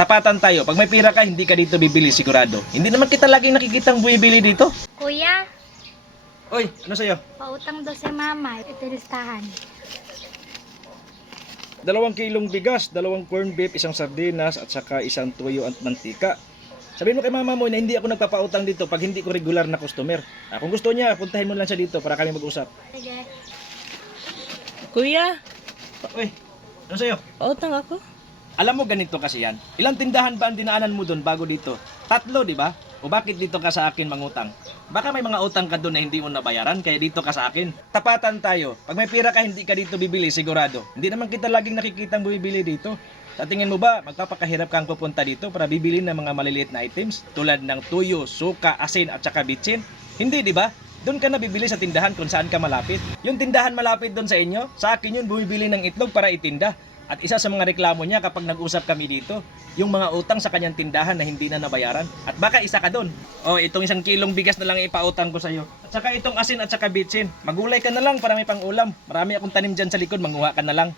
Tapatan tayo. Pag may pira ka, hindi ka dito bibili sigurado. Hindi naman kita laging nakikitang bumibili dito. Kuya, Oy, ano sa'yo? pautang daw si mama. Ito listahan. Dalawang kilong bigas, dalawang corn beef, isang sardinas, at saka isang tuyo at mantika. Sabihin mo kay mama mo na hindi ako nagpapautang dito pag hindi ko regular na customer. Ah, kung gusto niya, puntahin mo lang siya dito para kami mag-usap. Sige. Kuya, Uy, ano sa'yo? pautang ako. Alam mo ganito kasi yan. Ilang tindahan ba ang dinaanan mo doon bago dito? Tatlo, di ba? O bakit dito ka sa akin mangutang? Baka may mga utang ka doon na hindi mo nabayaran, kaya dito ka sa akin. Tapatan tayo. Pag may pira ka, hindi ka dito bibili, sigurado. Hindi naman kita laging nakikitang bumibili dito. Sa tingin mo ba, magpapakahirap kang pupunta dito para bibili ng mga maliliit na items tulad ng tuyo, suka, asin at saka bitsin? Hindi, di ba? Doon ka na bibili sa tindahan kung saan ka malapit. Yung tindahan malapit doon sa inyo, sa akin yun bumibili ng itlog para itinda. At isa sa mga reklamo niya kapag nag-usap kami dito, yung mga utang sa kanyang tindahan na hindi na nabayaran. At baka isa ka doon. O, itong isang kilong bigas na lang ipautang ko sa'yo. At saka itong asin at saka bitsin. Magulay ka na lang para may pang-ulam. Marami akong tanim dyan sa likod, manguha ka na lang.